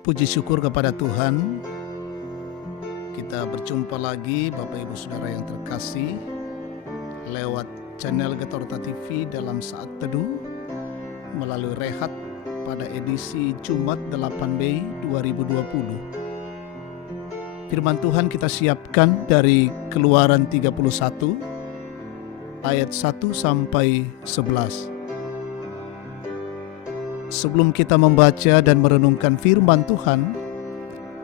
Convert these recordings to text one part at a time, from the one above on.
Puji syukur kepada Tuhan, kita berjumpa lagi Bapak Ibu Saudara yang terkasih lewat channel Getorta TV dalam saat teduh melalui Rehat pada edisi Jumat 8 Mei 2020. Firman Tuhan kita siapkan dari Keluaran 31 ayat 1 sampai 11. Sebelum kita membaca dan merenungkan firman Tuhan,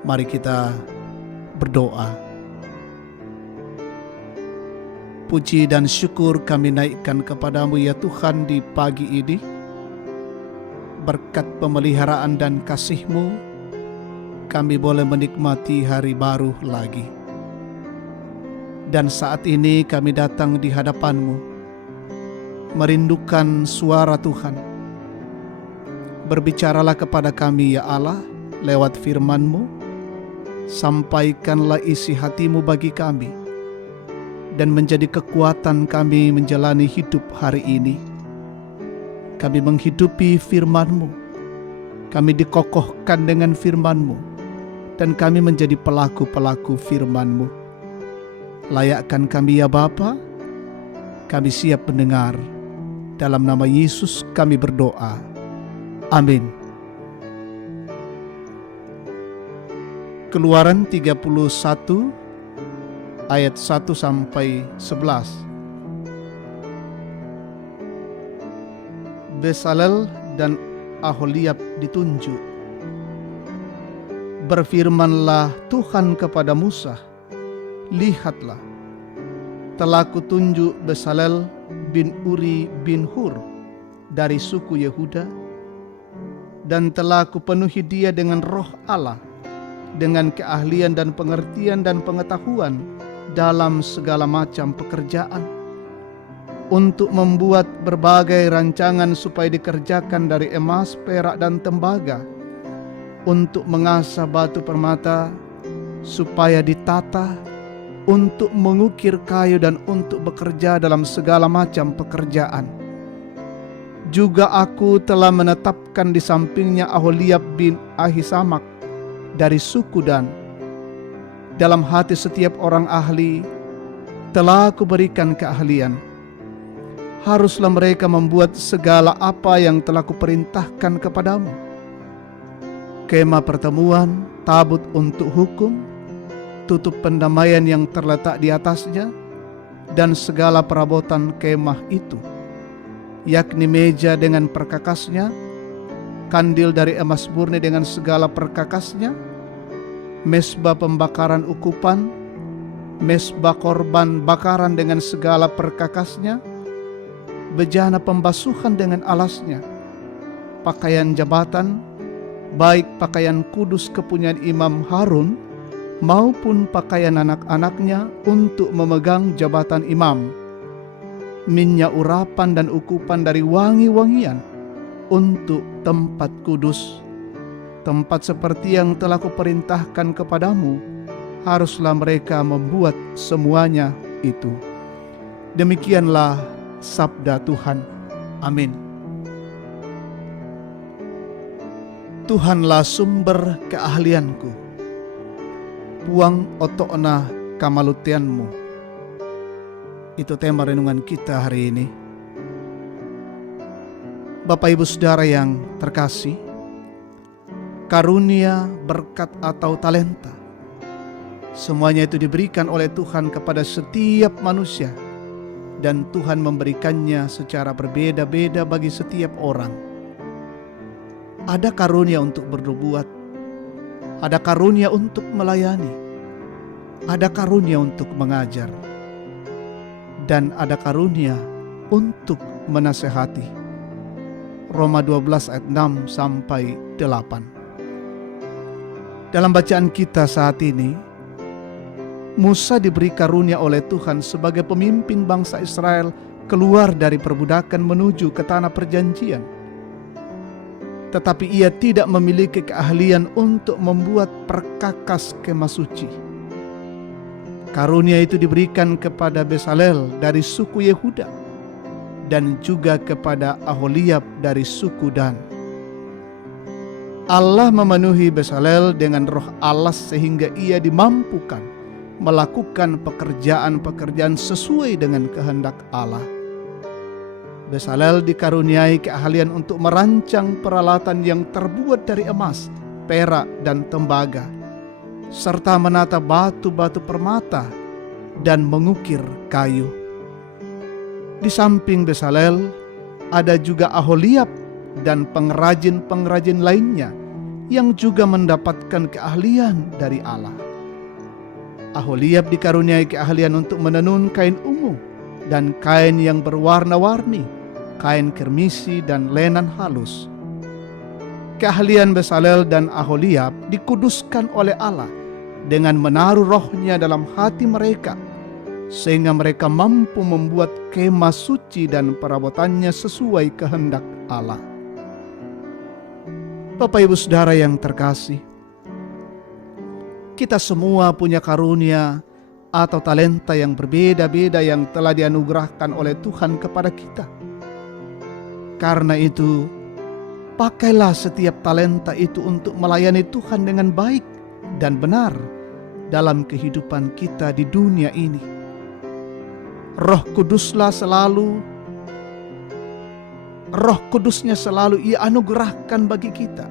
mari kita berdoa. Puji dan syukur kami naikkan kepadamu ya Tuhan di pagi ini. Berkat pemeliharaan dan kasih-Mu, kami boleh menikmati hari baru lagi. Dan saat ini kami datang di hadapan-Mu, merindukan suara Tuhan. Berbicaralah kepada kami ya Allah lewat firman-Mu, sampaikanlah isi hati-Mu bagi kami, dan menjadi kekuatan kami menjalani hidup hari ini. Kami menghidupi firman-Mu, kami dikokohkan dengan firman-Mu, dan kami menjadi pelaku-pelaku firman-Mu. Layakkan kami ya Bapa, kami siap mendengar. Dalam nama Yesus kami berdoa. Amin. Keluaran 31 ayat 1 sampai 11. Bezalel dan Aholiab ditunjuk. Berfirmanlah Tuhan kepada Musa, lihatlah, telah kutunjuk Bezalel bin Uri bin Hur dari suku Yehuda, dan telah kupenuhi dia dengan roh Allah, dengan keahlian dan pengertian dan pengetahuan dalam segala macam pekerjaan, untuk membuat berbagai rancangan supaya dikerjakan dari emas, perak, dan tembaga, untuk mengasah batu permata supaya ditata, untuk mengukir kayu, dan untuk bekerja dalam segala macam pekerjaan. Juga aku telah menetapkan di sampingnya Aholiab bin Ahisamak dari suku Dan. Dalam hati setiap orang ahli telah aku berikan keahlian. Haruslah mereka membuat segala apa yang telah kuperintahkan kepadamu: kemah pertemuan, tabut untuk hukum, tutup pendamaian yang terletak di atasnya, dan segala perabotan kemah itu, yakni meja dengan perkakasnya, kandil dari emas murni dengan segala perkakasnya, mesbah pembakaran ukupan, mesbah korban bakaran dengan segala perkakasnya, bejana pembasuhan dengan alasnya, pakaian jabatan, baik pakaian kudus kepunyaan Imam Harun maupun pakaian anak-anaknya untuk memegang jabatan imam, minyak urapan dan ukupan dari wangi-wangian untuk tempat kudus. Tempat seperti yang telah kuperintahkan kepadamu, haruslah mereka membuat semuanya itu. Demikianlah sabda Tuhan. Amin. Tuhanlah sumber keahlianku, puang otokna kamalutianmu. Itu tema renungan kita hari ini. Bapak Ibu Saudara yang terkasih, karunia, berkat atau talenta, semuanya itu diberikan oleh Tuhan kepada setiap manusia, dan Tuhan memberikannya secara berbeda-beda bagi setiap orang. Ada karunia untuk bernubuat, ada karunia untuk melayani, ada karunia untuk mengajar, dan ada karunia untuk menasehati. Roma 12 ayat 6 sampai 8. Dalam bacaan kita saat ini, Musa diberi karunia oleh Tuhan sebagai pemimpin bangsa Israel keluar dari perbudakan menuju ke tanah perjanjian. Tetapi ia tidak memiliki keahlian untuk membuat perkakas kemah suci. Karunia itu diberikan kepada Bezalel dari suku Yehuda, dan juga kepada Aholiab dari suku Dan. Allah memenuhi Bezalel dengan roh Allah sehingga ia dimampukan melakukan pekerjaan-pekerjaan sesuai dengan kehendak Allah. Bezalel dikaruniai keahlian untuk merancang peralatan yang terbuat dari emas, perak, dan tembaga, serta menata batu-batu permata dan mengukir kayu. Di samping Bezalel, ada juga Aholiab dan pengrajin-pengrajin lainnya yang juga mendapatkan keahlian dari Allah. Aholiab dikaruniai keahlian untuk menenun kain ungu dan kain yang berwarna-warni, kain kirmisi dan lenan halus. Keahlian Bezalel dan Aholiab dikuduskan oleh Allah dengan menaruh rohnya dalam hati mereka, sehingga mereka mampu membuat kemah suci dan perabotannya sesuai kehendak Allah. Bapak Ibu Saudara yang terkasih, kita semua punya karunia atau talenta yang berbeda-beda yang telah dianugerahkan oleh Tuhan kepada kita. Karena itu, pakailah setiap talenta itu untuk melayani Tuhan dengan baik dan benar dalam kehidupan kita di dunia ini. Roh Kudusnya selalu Ia anugerahkan bagi kita,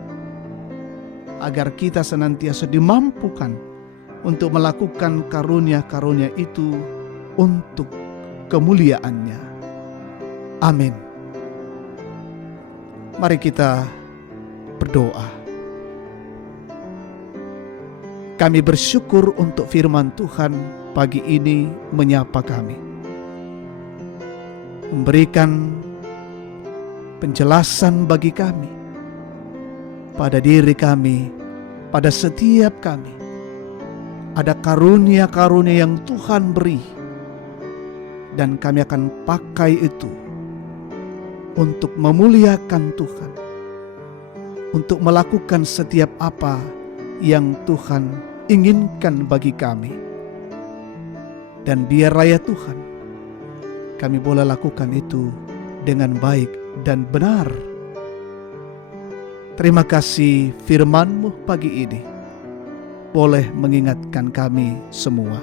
agar kita senantiasa dimampukan untuk melakukan karunia-karunia itu untuk kemuliaan-Nya. Amin. Mari kita berdoa. Kami bersyukur untuk firman Tuhan pagi ini menyapa kami, memberikan penjelasan bagi kami, pada diri kami, pada setiap kami. Ada karunia-karunia yang Tuhan beri, dan kami akan pakai itu untuk memuliakan Tuhan, untuk melakukan setiap apa yang Tuhan inginkan bagi kami. Dan biar raya Tuhan, kami boleh lakukan itu dengan baik dan benar. Terima kasih firman-Mu pagi ini boleh mengingatkan kami semua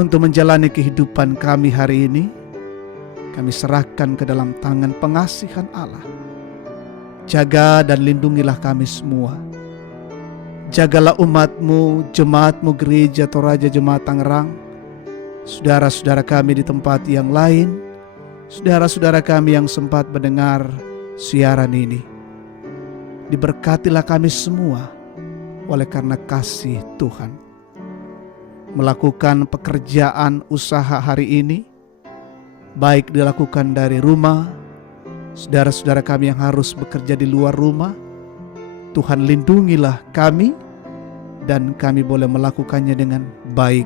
untuk menjalani kehidupan kami hari ini. Kami serahkan ke dalam tangan pengasihan Allah. Jaga dan lindungilah kami semua. Jagalah umat-Mu, jemaat-Mu Gereja Toraja Jemaat Tangerang, saudara-saudara kami di tempat yang lain, saudara-saudara kami yang sempat mendengar siaran ini. Diberkatilah kami semua oleh karena kasih Tuhan. Melakukan pekerjaan usaha hari ini, baik dilakukan dari rumah, saudara-saudara kami yang harus bekerja di luar rumah, Tuhan lindungilah kami, dan kami boleh melakukannya dengan baik.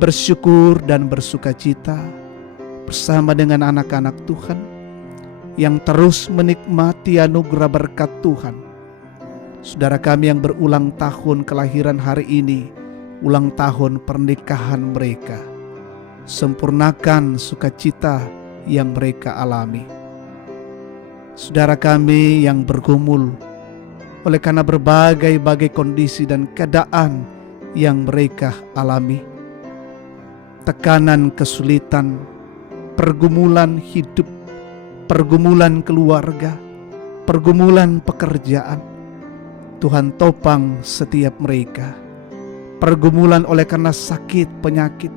Bersyukur dan bersukacita bersama dengan anak-anak Tuhan yang terus menikmati anugerah berkat Tuhan. Saudara kami yang berulang tahun kelahiran hari ini, ulang tahun pernikahan mereka, sempurnakan sukacita yang mereka alami. Saudara kami yang bergumul oleh karena berbagai kondisi dan keadaan yang mereka alami, tekanan, kesulitan, pergumulan hidup, pergumulan keluarga, pergumulan pekerjaan, Tuhan topang setiap mereka. Pergumulan oleh karena sakit, penyakit,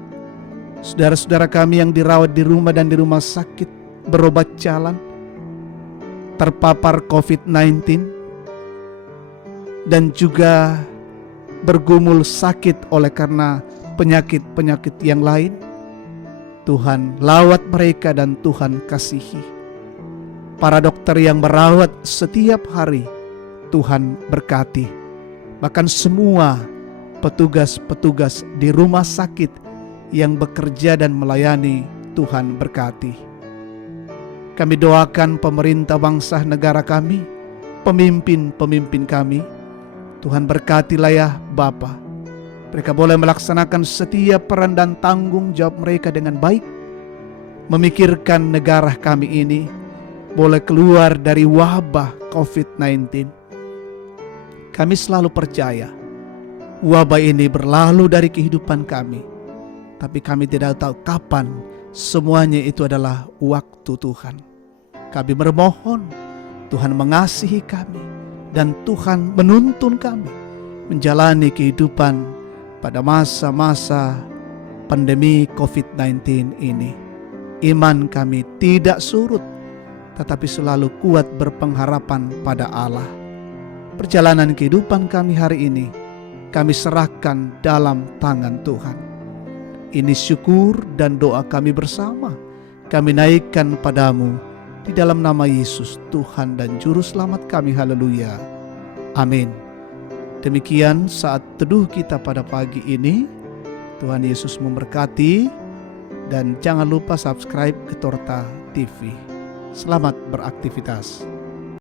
saudara-saudara kami yang dirawat di rumah dan di rumah sakit, berobat jalan, terpapar COVID-19, dan juga bergumul sakit oleh karena penyakit-penyakit yang lain. Tuhan lawat mereka dan Tuhan kasihi. Para dokter yang merawat setiap hari, Tuhan berkati. Bahkan semua petugas-petugas di rumah sakit yang bekerja dan melayani, Tuhan berkati. Kami doakan pemerintah bangsa negara kami, pemimpin-pemimpin kami, Tuhan berkatilah ya Bapa. Mereka boleh melaksanakan setiap peran dan tanggung jawab mereka dengan baik, memikirkan negara kami ini, boleh keluar dari wabah COVID-19. Kami selalu percaya wabah ini berlalu dari kehidupan kami, tapi kami tidak tahu kapan. Semuanya itu adalah waktu Tuhan. Kami bermohon Tuhan mengasihi kami dan Tuhan menuntun kami menjalani kehidupan pada masa-masa pandemi COVID-19 ini. Iman kami tidak surut, tetapi selalu kuat berpengharapan pada Allah. Perjalanan kehidupan kami hari ini kami serahkan dalam tangan Tuhan. Ini syukur dan doa kami bersama kami naikkan padamu di dalam nama Yesus, Tuhan dan Juru Selamat kami. Haleluya. Amin. Demikian saat teduh kita pada pagi ini. Tuhan Yesus memberkati, dan jangan lupa subscribe ke Torta TV. Selamat beraktivitas.